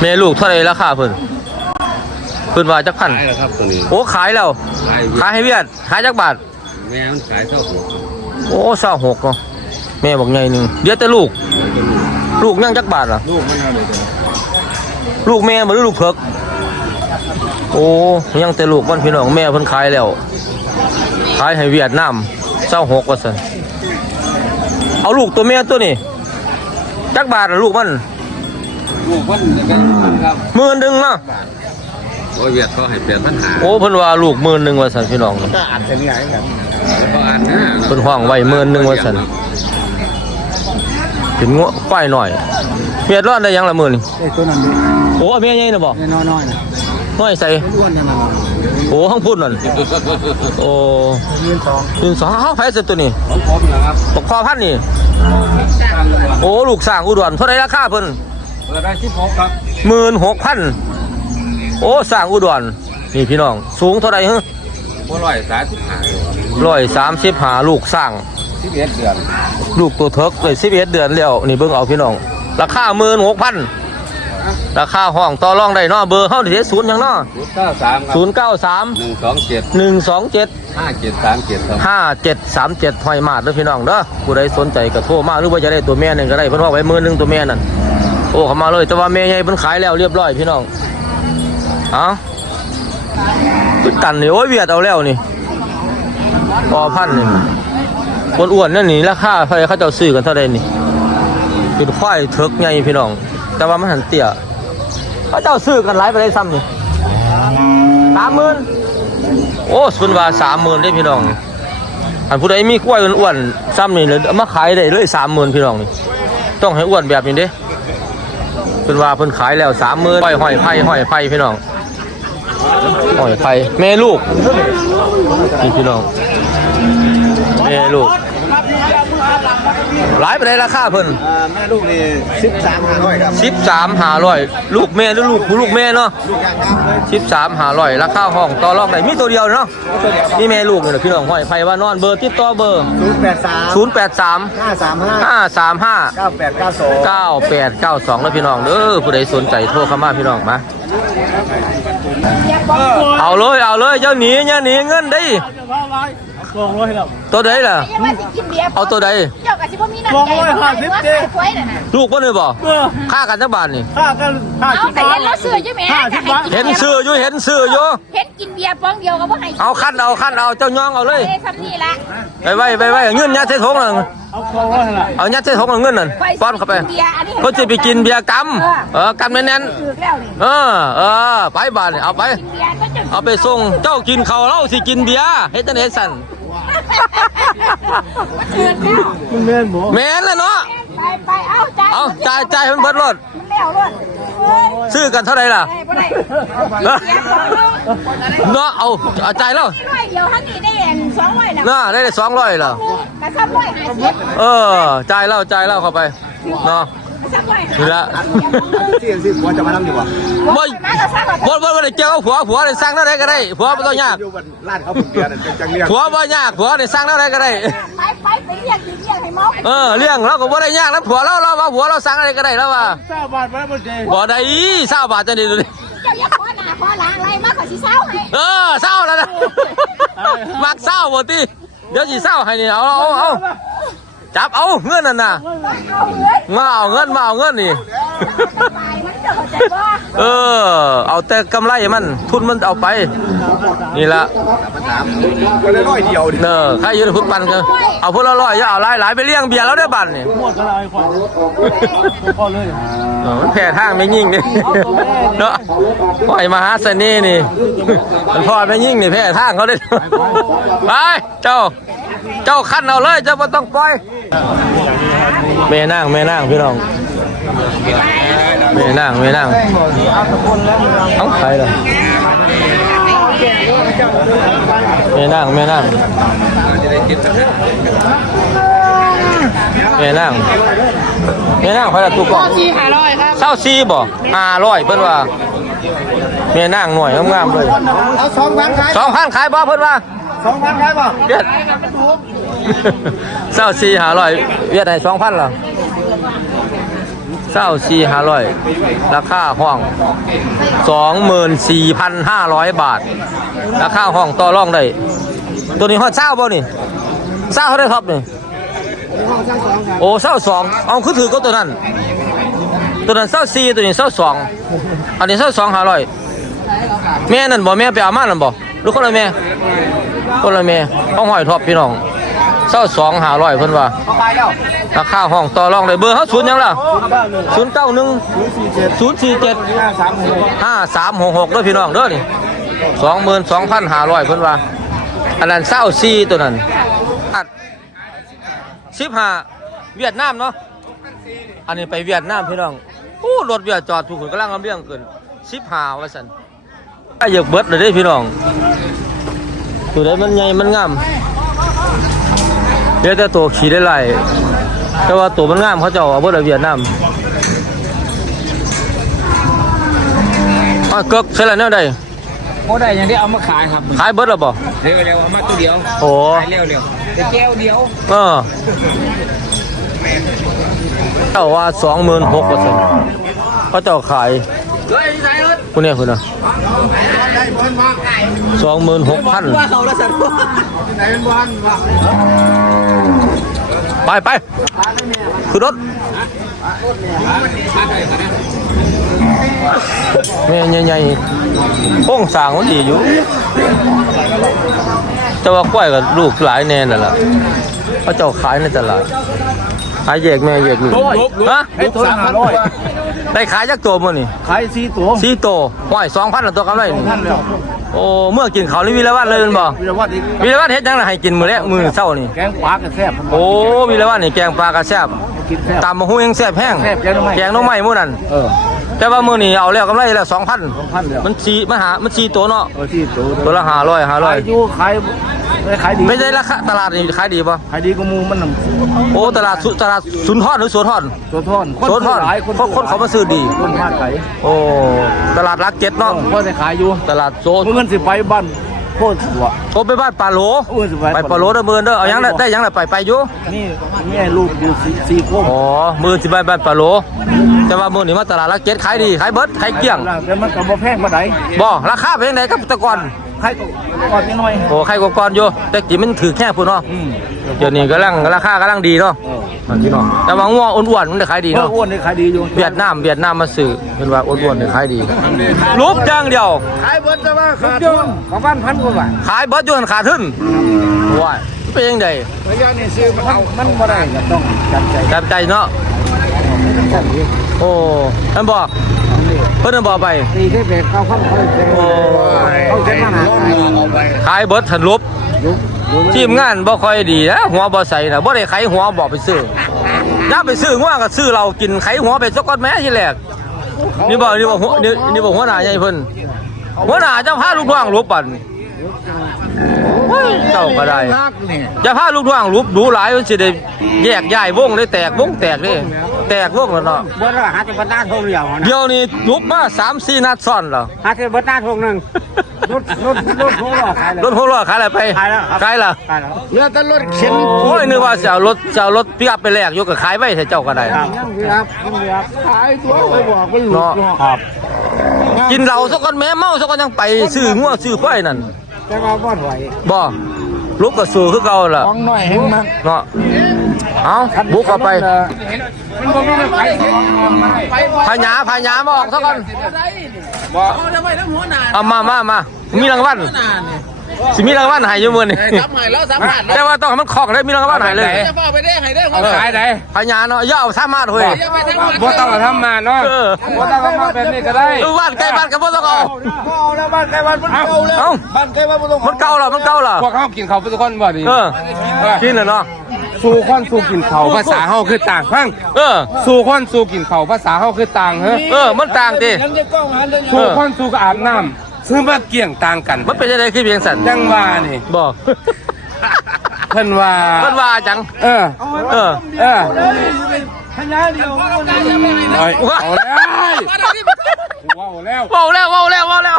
แม่ลูกเท่าไหรราคาเพิ่นเพิ่นว่าจักพัน ขายแล้วครับตัวนี้โอ้ขายแล้ว ขายขายให้เวียดขายจักบาท แม่มันขายเท่าหัวโอ้เศร้าหกเนาะแม่บอกไงหนึ่งเดี๋ยวแต่ลูก ลูกยังจักบาทล่ะลูกมันเอาเลยตัวลูกแม่บ่หรือลูกเพิกโอ้ยังแต่ลูกมันพี่น้องแม่เพิ่นขายแล้วขายให้เวียดนามเศร้าหกว่าซั่นเอาลูกตัวแม่ตัวนี้จักบาทล่ะลูกมัน ลูกมันจะเป็นครับหมื่นหนึงเนาะโอ้ยเวียดเขาให้เปลี่ยนปัญหาโอ้เพิ่นว่าลูกหมื่นหนึงว่าซั่นพี่น้องก็อ่านเป็นไงครับก็อ่านนะเพิ่นห้องไว้หมื่นหนึงว่าซั่นเป็นงัวควายหน่อยเมียร้อนได้ยังละหมื่นนี่ไอ้ตัวนั้นนี่โอ้เมียใหญ่น่ะบ่น้อยๆนะน้อยใส่อ้วนๆนั่นน่ะโอ้ห้องพุ่นนั่นโอ้เงินสองยืนสองเฮาไผสิตัวนี้ของผมนะครับตกคอพันนี่ตั้งตัวโอ้ลูกสร้างอุดรเท่าไรราคาเพิ่น เปิดได้ที่พบครับหมื่นหกพันโอ้สร้างอุดรนี่พี่น้อง สูงเท่าไรฮะบ่ร้อยสามสิบห้าร้อยสามสิบหาลูกสร้างสิบเอ็ดเดือน ลูกตัวเทิกเลยสิบเอ็ดเดือนแล้วนี่เบิ่งเอาพี่น้อง ราคาหมื่นหกพันราคาห้องต่อรองได้เนาะเบอร์เฮาดิศูนย์หยังเนาะศูนย์เก้าสามครับศูนย์เก้าสามหนึ่งสองเจ็ดหนึ่งสองเจ็ด ห้าเจ็ดสามเจ็ดครับห้าเจ็ดสามเจ็ดหอยมาดเด้อพี่น้องเด้อผู้ใดสนใจก็โทรมาหรือว่าจะได้ตัวแม่หนึ่งก็ได้เพิ่นว่าไว้มือหนึ่งตัวแม่นั่น โอ้เขามาเลยแต่ว่าแม่ใหญ่เพิ่นขายแล้วเรียบร้อยพี่น้องเอ้าขึ้นตันนี่โอ้ยเวียดเอาแล้วนี่พอพันนี่คนอ้วนนั่นนี่ราคาใครเขาเจ้าซื้อกันเท่าใดนี่เป็นควายเถิกใหญ่พี่น้อง แต่ว่ามันหันเตี้ยเขาเจ้าซื้อกันหลายไปได้ซ้ำนี่สามหมื่นโอ้สุนว่าสามหมื่นได้พี่น้องอันผู้ใดมีกล้วยอ้วนๆซ้ำนี่เลยมาขายได้เลยสามหมื่นพี่น้องนี่ต้องให้อ้วนแบบนี้เด้ เป็นว่าเพิ่นขายแล้วสามหมื่นห้อยห้อยไผ่ห้อยไผ่พี่น้องห้อยไผ่แม่ลูกนี่พี่น้องแม่ลูก หลายไปได้ราคาเพิ่นอ่าแม่ลูกนี่สิบสามห้าร้อยครับสิบสามหาร้อยลูกแม่หรือลูกผู้ลูกแม่เนาะลูกยางน้ำเลยสิบสามหาร้อยราคาห้องต่อรองได้มีตัวเดียวเนาะนี่แม่ลูกนี่แหละพี่น้องห้อยไผ่ว่านอนเบอร์ติดต่อเบอร์ศูนย์แปดสามศูนย์แปดสามห้าสามห้าห้าสามห้าเก้าแปดเก้าสองเก้าแปดเก้าสองแล้วพี่น้องเด้อผู้ใดสนใจโทรเข้ามาพี่น้องมาเอาเลยเอาเลยเจ้าหนีเจ้าหนีเงินได้ สองร้อยครับ ตัวใดล่ะ ยังว่าสิกินเบียร์เอาตัวใด เจ้ากับสิบ่มีน้ำใจว่าขายกล้วยน่ะนะลูกบ่เลยบ่เออค่ากันจักบาทนี่ ค่ากันห้าเอาสิบแต่บาเห็ทนเรา ซื้ออยู่แม่จะให้กินเห็นซื้ออยู่เห็นซื้ออยู่เห็นกินเบียร์ป้องเดียวก็บ่ให้เอาคันเอาคันเอาเจ้าย่องเอาเลยเอ้ทำนี่ละไปไว้ไปไว้เงินยัดใส่ถุงน่ะเอาสองร้อยละเอายัดใส่ถุงเอาเงินนั่นป้อนเข้าไปเบียร์อันนี้เขาจะไปกินเบียร์กำเออกำแน่นถือแล้วนี่ๆเออเออไปบาทนี่เอาไปกินเบียร์ก็จะเอาไปส่งเจ้ากินข้าวเราสิกินเบียร์เฮ็ดจังได๋สั่นถือแล้วมันเม่นบ่แม่นแล้วเนาะไปไปเอาจ่ายเอาจ่ายจ่ายให้มันเบิดรถแล้วรถเฮ้ย ซื้อกันเท่าไหร่ล่ะได้บ่ได้เบียร์ของเราเนาะเอาเอาจ่ายแล้วร้อยเดียวทั้งนี้ได้อัน200แล้วเนาะได้สองร้อยแล้วกระซับร้อยห้าสิบเออจ่ายแล้วจ่ายแล้วเข้าไปเนาะ กระซับร้อยนี่ละที่เอ็นซีผัวจะมาทำดีกว่าบ่มากระซับบ่บ่บ่ได้เกี่ยวกับผัวผัวได้สร้างเท่าใดก็ได้ผัวบ่ต้องยากอยู่บนร้านเขาผมเบียร์จังเรียกผัวบ่ยากผัวได้สร้างเท่าใดก็ได้ไปไปไปเรียกกินเรียกให้เมาเออเลี้ยงเราก็บ่ได้ยากแล้วผัวเราเราว่าผัวเราสร้างอะไรก็ได้แล้วว่าเก้าบาทไว้บนเจบ่ได้เศร้าบาทจะดีดูดิเจ้าอย่าขอหน้าขอหลังอะไรมากกว่าสิเศร้าให้เออเศร้าแล้วนะมักเศร้าบ่ติเดี๋ยวสิเศร้าให้นี่เอาเอาเอา จับเอาเงินนั่นน่ะเอาเลยมาเอาเงินมาเอาเงินนี่ตายมันจะเข้าใจว่าเออ เอาแต่กำไรมัน ทุนมันเอาไป นี่ละก็ได้ร้อยเดียวดิเนอใครอยืนพุทธปันกันเอาพุทธละร้อยอย่าเอาหลายหลายไปเลี้ยงเบียร์แล้วได้อบันนี่หมดก็เลยขวัญพอเลยเออมันแผ่ทางไม่ยิ่งนี่เนาะปล่อยมาหาเสน่ห์นี่มันพอไม่ยิ่งนี่แผ่ทางเขาได้ไปเจ้า เจ้าขั้นเอาเลยเจ้าไม่ต้องปล่อยแม่นั่งแม่นั่งพี่น้องแม่นั่งแม่นั่งเอ้าใครล่ะแม่นั่งแม่นั่งจะได้คิดกันนะแม่นั่งแม่นั่งใครละตุกกล่องสี่ห้าร้อยครับเศร้าซีบ่ห้าร้อยเพิ่นว่าแม่นั่งหน่วยงามๆเลยเอาสองพันขายสองพันขายบ่เพิ่นว่า สองพันขายป่ะเวียดเศร้าซีห้าร้อยเวียดให้สองพันเหรอเศร้าสี่ห้าร้อยราคาห้องสองหมื่นสี่พันห้าร้อยบาท ราคาห้องต่อรองได้ ตัวนี้ฮอดเศร้าบ่นี่เศร้าเท่าไรครับนี่โอ้เศร้าสองเอาคือถือก็ตัวนั้น ตัวนั้นเศร้าสี่ตัวนี้เศร้าสองอันนี้เศร้าสองห้าร้อยแม่นั่นบ่แม่ไปเอามานั่นบ่ หรือคนละแม่คนละแม่ห้องหอยทอปพี่น้องเศร้าสองหาร้อยเพิ่นว่าราคาห้องต่อรองได้เบอร์เขาศูนย์ยังล่ะศูนย์เก้าหนึ่งศูนย์สี่เจ็ดห้าสามหกหกด้อพี่น้องเด้อนี่สองหมื่นสองพันหาร้อยเพิ่นว่าอันนั้นเศร้าซีตัวนั้นอัดสิบห้าเวียดนามเนาะอันนี้ไปเวียดนามพี่น้องโอ้รถเวียดจอดถูกคนกำลังลำเลียงเกินสิบห้าว่าสันไอ้เยอกเบิดเลยเด้พี่น้อง ตัวใดมันใหญ่มันงามเดี๋ยวแต่ตัวขี่ได้ไรแต่ว่าตัวมันงามเขาจะเอาเบิดเอาเวียดนามอะเกิกใช่แล้วแนวใดโอ้ได้ยังได้เอามาขายครับขายเบิดแล้วบ่เร็วเร็วเอามาตัวเดียวโอ้ขายเร็วเร็วแต่แก้วเดียวเออเจ้าว่าสองหมื่นหกเปอร์เซ็นต์เขาเจ้าขายเฮ้ยที่ไหนรถ คุณเนี่ยคุณนะสองหมื่นหกพันว่าเขาละสัตว์ที่ไหนเป็นบ้านวะไปไปคือรถแม่ใหญ่ๆโค้งสร้างมันดีอยู่ แต่ว่ากล้วยกับลูกหลายแน่นั่นแหละเขาเจ้าขายในตลาดขายแยกแม่แยกลูกฮะไอ้ตัวห้าร้อย ได้ขายจักตัวมั้นี่ขายสี่ตัวสี่ตัวห้อยสองพันตัวกำไรนี่ท่านแล้วโอ้เมื่อกินเขาวนี่วิรวัตเลยแมันบ่วิรวัตอีกวิรวัตเฮ็ดหยังล่ะให้กินมื้อแรกมื้อเช้านี่ แกงปลากับแซ่บโอ้วิรวัตนี่แกงปลากระแซบกินแซ่บตำมะฮุ่งยังแซ่บแห้งแซ่บแกงหน่อไม้ แกงหน้องใหม่มื้อนั้นเออ แต่ว่ามื้อนี้เอาแล้วกำไรแล้ว2,000สองพันแล้วมันสี่มันหามันสี่ตัวเนาะเออที่ตัวตัวละ500ขายอยู่ขายไม่ขายดี500ไม่ได้ราคาตลาดนี่ขายดีป่ะขายดีก็มูมันนโอ้ตลาดสุตลาดสุนทรหรือสวนทรำตัวทอนสวนทรหลายคนคนเขามาซื้อดีคนมาขายโอ้ตลาดรักเจ็ดเนาะก็ได้ขายอยู่ตลาดโซนเงินสิไปบ้านโคตรหัวโอ้ไปบ้านปลาโหลเงินสิไปไปปลาโหลเด้อเมือนเด้อเอาหยังได้ได้หยังได้ไปไปอยู่นี่นี่ให้ลูกอยู่สี่สี่โคมอ๋อมือสิไปบ้านปลาโหล แต่ว่ามื้อนี้มาตลาดรักเจ็ดขายดีขายเบิดขายเกลี้ยงแต่มันก็บ่แพงปานใดบ่ราคาเป็นจังไดกับแตะก่อนขายก็ก่อนนิดหน่อยโอ้ใครกว่าก่อนอยู่แต่กี่มันถือแค่พุ่นเนาะอืมเดี๋ยวนี้กำลังราคากำลังดีเนาะเออนั่นพี่น้องแต่ว่างัวอ้วนๆมันได้ขายดีเมื่อเนาะอ้วนนี่ขายดีอยู่เวียดนามเวียดนามมาซื้อเพิ่นว่าอ้วนๆได้ขายดีรูปจังเดียวขายเบิดแต่ว่าขาดทุนของบ้านพันกว่าบาทขายเบิดอยู่นั่นขาดทุนว้ายมันเป็นจังไดระยะนี้ซื้อมันมันบ่ได้ก็ต้องจำใจจำใจเนาะ กันนี้โอ้นั่นบอกเพิ่นนั่นบอกไปตีที่เป็ดเข้าข้างค่อยเจ๊โอ้เขาเจ๊มาหาเอาไปขายเบิดทันลบยุบยุบทีมงานบ่ค่อยดีนะหัวบ่ใส่นะบ่ได้ไขหัวบอกไปซื้อย้าไปซื้องัวก็ซื้อเรากินไขหัวไปซะก่อนแม่ทีแรกนี่บ่นี่บ่หัวนี่นี่บ่หัวหน้าใหญ่เพิ่นหัวหน้าเจ้าพาลูกน้องลบปั่นโอ้ยเจ้าก็ได้ฮักนี่อย่าพาลูกน้องลุบดูหลายมันสิได้แยกย้ายวงได้แตกวงแตกเด้ แตกวงแล้วเนาะบ่ละหาแต่บ่ตาทงเดียวนะเดี๋ยวนี้ลุบมา3-4นัดซ้อนแล้วหาแต่บ่ตาทงนึงรถรถรถโหรอขายแล้วรถหัวล้อขายอะไรไปขายแล้วครับขายละขายแล้วเหลือแต่รถเข็นโอ้ยนึกว่าจะเอารถจะเอารถปิกอัพไปแลกอยู่ก็ขายไว้แต่เจ้าก็ได้ครับยังครับยังครับขายตัวไปบอกมันหลุดเนาะครับ กินเหล้าสักคนแม่เมาสักคนยังไปซื้องัวซื้อควายนั่นแต่ว่าบ่ไหวบ่ ลุกก็สู้คือเก่าล่ะของน้อยแห่งมันเนาะเอาบุกเข้าไปมันบ่มีไปไปพญาพญามาออกสักคนเอามามามามีรางวัล สิมีรางวัลให้อยู่มื้อนี้ทำใหม่แล้วสามารถแต่ว่าต้องให้มันคอกได้มีรางวัลให้เลยจะฟ้าไปได้ให้ได้เอาขายไหนพญาเนาะอย่าเอาสามารถเฮ้ยบ่ต้องมาทำมาเนาะเออบ่ต้องมาแบบนี้ก็ได้เออบ้านใกล้บ้านก็บ่ต้องเอาเอาแล้วบ้านใกล้บ้านมันเก่าแล้วเอ้าบ้านใกล้บ้านมันต้องมันเก่าเหรอมันเก่าเหรอพวกเขากินข้าวทุกคนบ่ดีเออกินเหรอเนาะสู่คนสู่กินข้าวภาษาเฮาคือต่างพังเออสู่คนสู่กินข้าวภาษาเฮาคือต่างเฮ้อเออมันต่างดิยังจะกล้องหันเลยสู่คนสู่ก็อาบน้ำ ซึ่งมาเกี่ยงต่างกันมันเป็นยังไงคือเพียงสันจังว่านี่บอกเพิ่นว่ามันว่าจัง เออ เออ เออพญาเดียวเอาแล้วเอาแล้วเว้าแล้วเว้าแล้วเว้าแล้ว